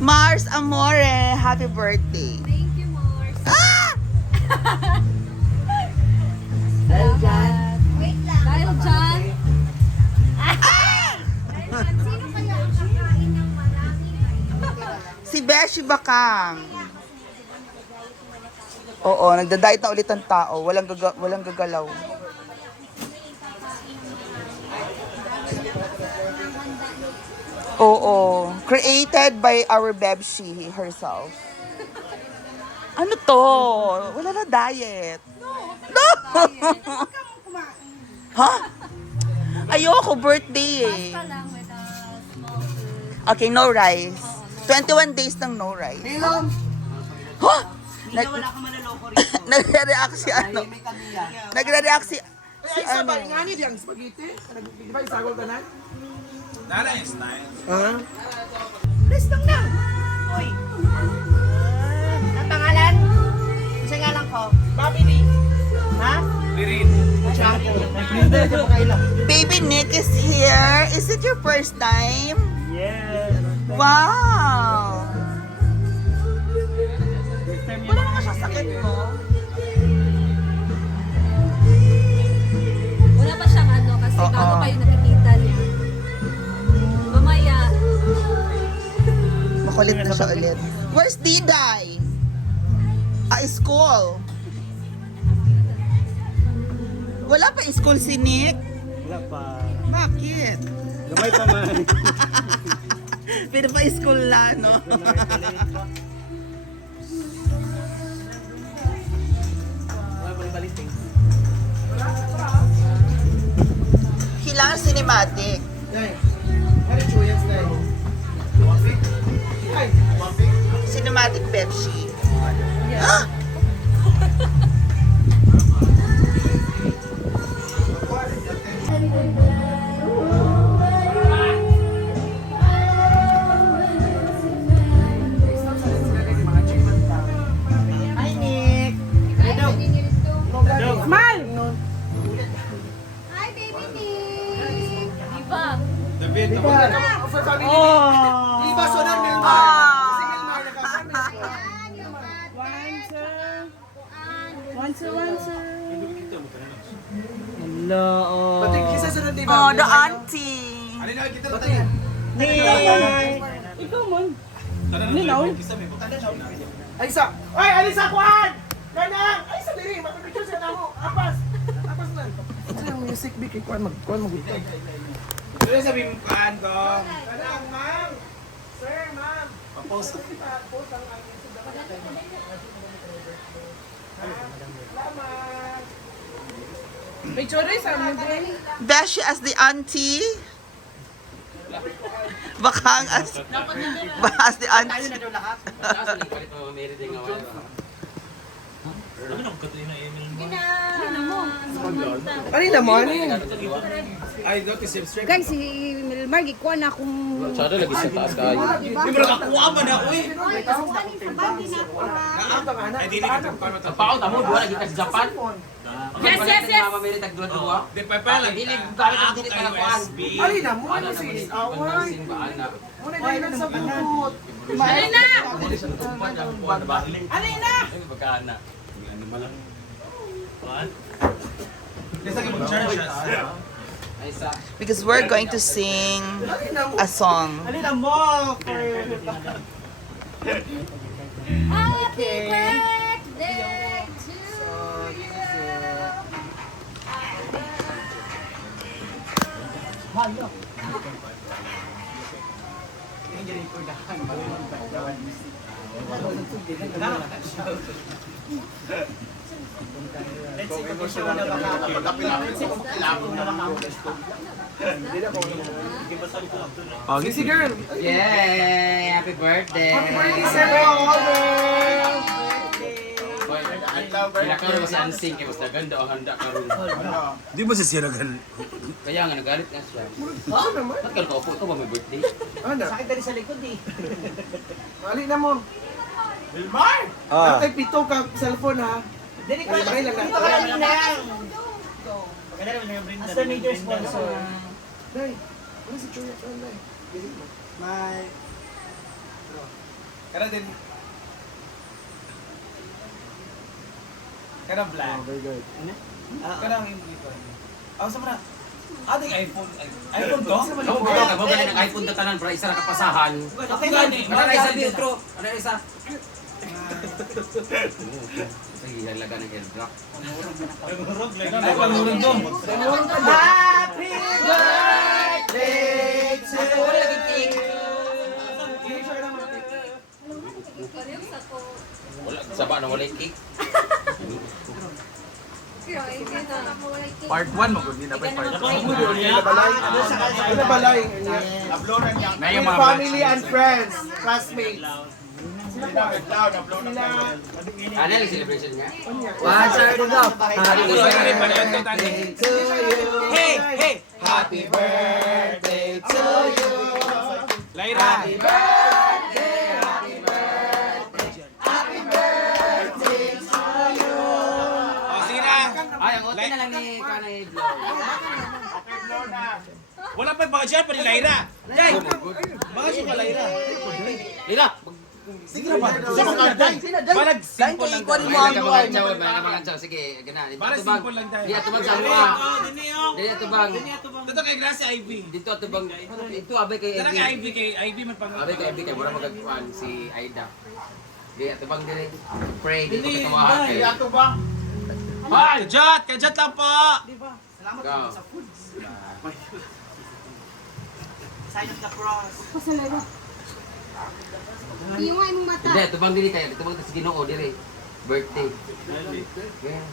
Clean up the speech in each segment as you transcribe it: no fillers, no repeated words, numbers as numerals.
Mars Amore, happy birthday. Thank you, Mars. Ah! Dahil dyan. Wait lang. Dahil dyan. Sino kaya ang kakain ng maraming Si Beshi Bakang. Oo, nagda-diet na ulit ang tao. Walang gagalaw. Oo. Created by our Bebshi herself. Ano to? Wala na diet. No! Ha? Ayoko, birthday eh. Pasta lang with a small food. Okay, no rice. 21 days ng no rice. Nilom! Ha? Hindi wala kang manaloko rito. Nagre-react si ano? May kamiya. Nagre-react si Ay, isa ano? ba? Nga ni diyang spaghetti? Di ba isagol ka na? Nala yung style. Ha? Please lang na. Uy. Ang pangalan? Isa nga lang ko. Bobby Lee. Ha? Lirin. Shampoo. Blender ka pa kailan? Baby Nick is here. Is it your first time? Yes. Wow! Wala naman siya sakit mo. Wala pa siyang ano kasi Oo. bago kayo nakikita niya. Mamaya. Makulit na siya ulit. Where's Diday? School. Wala pa school si Nick? Wala pa. Bakit? Gamay pa man. Pero pa school la, no? Kailangan cinematic. Nay. Ano chuyas na yun? Ay. Cinematic Pepsi. Ah! Hi, Nick. Smile! Hi, baby Nick. Diba? David, Di ba? For family. Di ba sunod Milmar? Ah. Si Milmar nakakami. Ayan, yung Hello. Pati kisa sunod di ba? Oh, the auntie. ano na kita Pati. Ikaw man. Ninaw? Kisa may Alisa! Ay, Alisa, kuhan! Kanang! Ay, sa diri! Mapipicture siya na mo! Apas! Apas na! Ito yung music, Vic. Kuhan mag-ito. Ito yung sabi mo kaan dong. Kanang, ma'am! Sir, ma'am! Papost. Post ang aming sudakan. Salamat! Picture sa amin din. Beshi as the auntie. Bakang as the auntie. Ano mo? Ay, dati subscribe. Guys, si Milmar, gikuha na akong... Masyado lagi sa taas kayo. Di mo nakakuha man ako eh. Ay, kawanin sa bandi na ako. Ay, di na kita paano ito. Paon tamo duwa lagi ka sa Japan. Yes, yes, yes. Mamili tag duwa. Di pa pa lang. Dili gamit ang dili Ako ka kuan. USB. Alin na mo? Ana Ano na si mo Away? sing ba ana. Muna na sa bukot. Alin na! Dili sa tumpad ang kuan ba. Alin na! Ay pagkaana. Ano malang. Kuan? Kasi mag-charge siya. Ay sa Because we're going to sing Alin na mo? a song. Alin na mo? Happy birthday to you. Sexy girl! Yay! Happy birthday. Happy birthday, sir! Girl! Pinakaroon kasi ang sing kay mas naganda ang handa karon. Di ba siya nagal? Kaya nga nagalit nga siya. Ano naman? Ba't ka nakaupo? Ikaw ba may birthday? Ano? Sakit dali sa likod eh. Alin na mo? Wilmar! Ang tay pito ka cellphone ha. Dili ko lang na. Ito ka lang na. As the major sponsor. Nay, ano si Chuya? Nay. My... Kana din. Kana black. Very good. Ano? Kana ang hindi ko. Sa mana? Ating iPhone. iPhone to? Ako mo ba ng iPhone na tanan para isa ra kapasahan. Okay gani. Wala isa filtro. Ano isa? Sige, halaga ng airdrop. Ay, pangurong to. Happy birthday to Parehong sa ko. Wala saba na wala cake. Kaya ay na. Part 1 mo hindi na pa part 2. Ano balay? Uploadan niya. Na With family and friends, classmates. Ano yung celebration niya? One, two, go. Hey, hey. Happy birthday to you. Lyra. Happy birthday, happy birthday to you. Oh, Sira. Ay, ang ote na lang ni Kanay Vlog. Wala pa baka dyan pa ni Lyra. Jay. Baka siya ka Lyra. Lira! Sige ba? Parang simple lang. Mga chow. Sige, gana. Para simple lang tayo. Di atubang sa luwa. Di atubang. Dito kay Gracia Ivy. Dito atubang. Ito abay kay Dito kay Ivy. Ivy kay Ivy man pang. Abay kay Ivy kay mura magagpuan si Aida. Di atubang dire. Pray dito kita mga kay. Ay, kajat lang po. Go. Sign of the cross. Yung ay mong mata. Hindi, atubang dire kay. Atubang ta si Ginoo dire. Birthday. Yeah.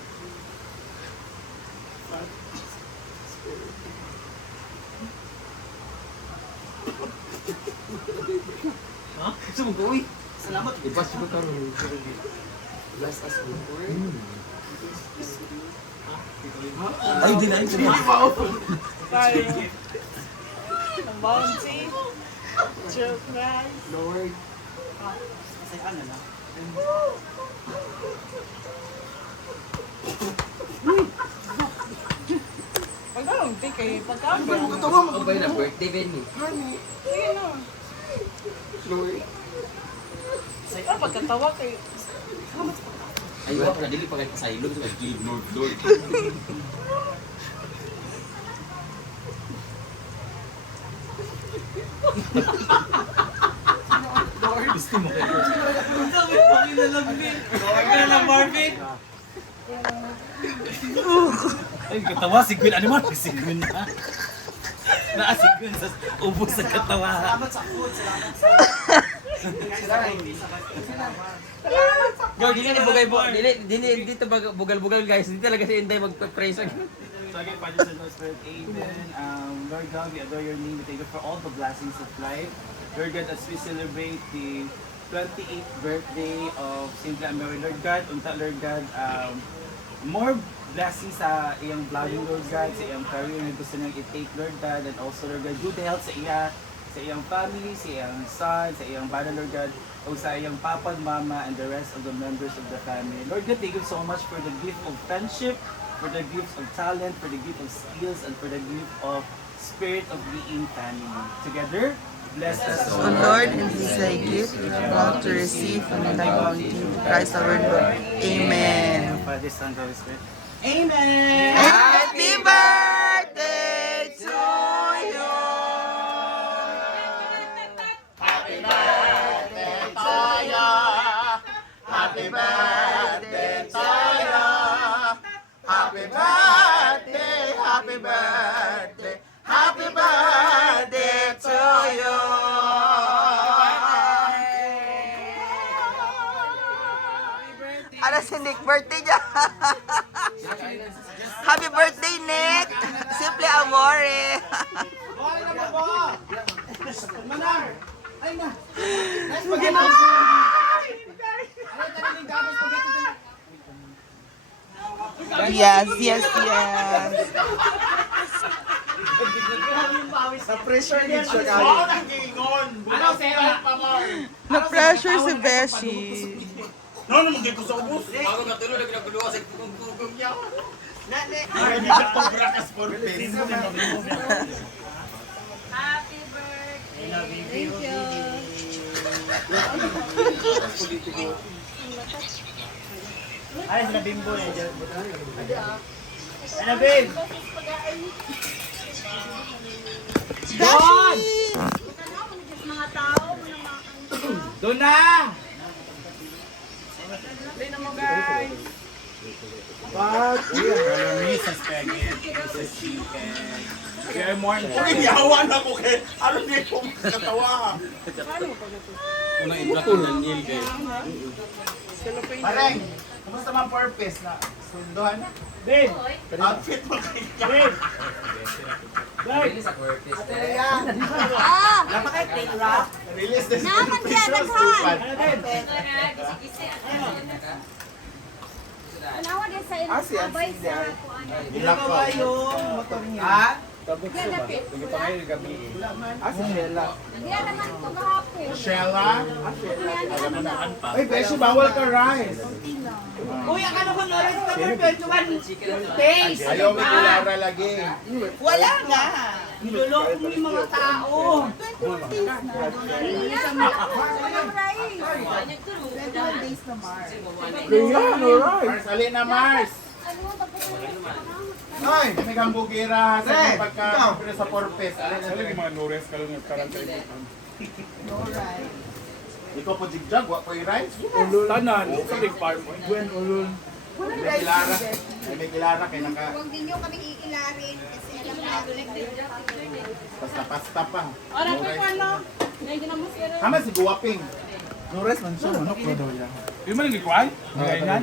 Ha? Gusto mo gawin? Salamat. Ipas mo karon. Last as mo. Ay, di na ito. Bouncy. Lord. Say ano na. Ang ba na birthday Benny? Lord. Say pagkatawa kay Ay, wala pa dili pa kay pasaylog sa kay Lord. Gusto mo kayo. Kaya Marvin. Ay, katawa si Gwen. Ano man? Si Gwen na. Si Gwen sa ubos sa katawa. salamat sa food, salamat sa Yo, dili ni bugay bo. Dili dito bugal-bugal guys. Dito talaga si Inday magpa-praise. So again, Father, Son, Holy Spirit, Amen. Lord God, we adore your name. We thank you for all the blessings of life. Lord God, as we celebrate the 28th birthday of Saint Mary, Lord God, unta Lord God, more blessings sa iyang vlogging, Lord God, sa iyang career na gusto niyang i-take, Lord God, and also, Lord God, good health sa iyang family, sa iyang son, sa iyang bana, Lord God, o sa iyang papa and mama, and the rest of the members of the family. Lord God, thank you so much for the gift of friendship, for the gift of talent, for the gift of skills, and for the gift of spirit of being family. Together, bless us, O Lord, and this is a gift about to receive from the bounty of Christ our Lord. Amen. Father, Son, Holy Spirit. Amen. Happy birthday to you! Happy birthday to you. Happy birthday to you. Happy birthday, happy birthday, happy birthday to you. Ano si Nick? Birthday niya! Happy birthday, Nick! Simple Amore! Yes, yes, yes. Na-pressure din siya kayo. Ano, Sarah? Na-pressure si Beshi. No, naman dito sa ubos. Bago matulog nagkuluwa sa kugong niya. Ay, hindi ka itong brakas for face. Happy birthday. Thank you. Ay, na bimbo eh. Ano, Bim? Doon! Doon na! Wag! Calamari sa spaghetti, sa chicken. Kaya more Yawan ako kay ano niya ko katawa. Unang i-block ng Neil kay. Pareng, kumusta man purpose na sunduhan? Bim! Outfit mo kay Bim! Really sa purpose. Ah! Release this Naman diya, daghan! Anawa din sa abay sa kuan. Ginagawa yung motor niya. Ha? Diya naman ito gahapon. Shella? Diya Ay, beshi, bawal ka rice. Uy, ang ano ko Lawrence ka perpetual taste. Ayaw may kulara lagi. Wala nga. Niloloko mo yung mga tao. 21 days na. Walang rice. 21 days na Mars. Mars, alin na Mars. Ano, Ay, may hamburgera sa mga pagka sa purpose. Alin na mga nores ka lang karantay mo. ikaw po jigjag, wa po yung rice. Tanan, sa big farm mo. May kilara. May kilara kay naka Huwag din nyo kami iilarin kasi alam natin. pasta pa. Ora pa ko ano? Ngayon na mo sila. Kama si Guwaping. Nores man siya, manok ba daw yan? Di man nagkikuan? Ngainan?